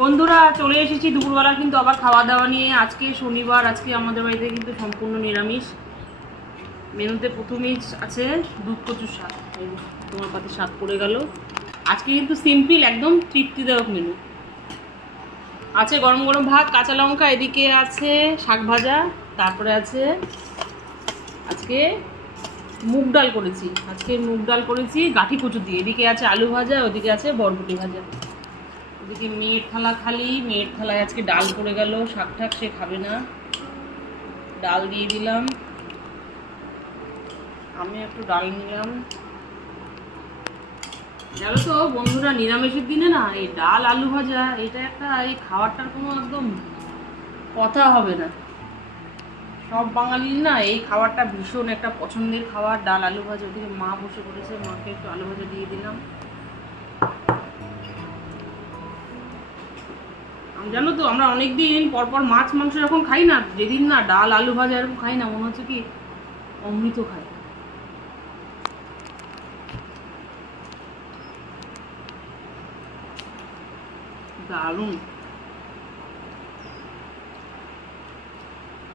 বন্ধুরা চলে এসেছি দুপুরবেলা কিন্তু আবার খাওয়া দাওয়া নিয়ে। আজকে শনিবার, আজকে আমাদের বাড়িতে কিন্তু সম্পূর্ণ নিরামিষ। মেনুতে প্রথমেই আছে দুধ কচুর শাক, তোমার পাতে শাক পড়ে গেল। আজকে কিন্তু সিম্পল একদম তৃপ্তিদায়ক মেনু। আছে গরম গরম ভাত, কাঁচা লঙ্কা, এদিকে আছে শাক ভাজা, তারপরে আছে আজকে মুগ ডাল করেছি। গাঠি কচু দিয়ে। এদিকে আছে আলু ভাজা, ওদিকে আছে বরবটি ভাজা। ওদিকে মেয়ের থালা খালি, মেয়ের থালায় আজকে ডাল পড়ে গেল, শাক ঠাক সে খাবে না, ডাল দিয়ে দিলাম। আমি একটু ডাল নিলাম। জানো তো বন্ধুরা, নিরামিষের দিনে না এই ডাল আলু ভাজা এটা একটা, এই খাবারটার কোনো একদম কথা হবে না। সব বাঙালির না এই খাবারটা ভীষণ একটা পছন্দের খাবার, ডাল আলু ভাজা। ওদিকে মা বসে পড়েছে, মাকে একটু আলু ভাজা দিয়ে দিলাম। জানো তো আমরা অনেকদিন পরপর মাছ মাংস যখন খাই না, যেদিন না ডাল আলু ভাজা এরকম খাই না, মনে হচ্ছে কি অমৃত খাই। দারুণ।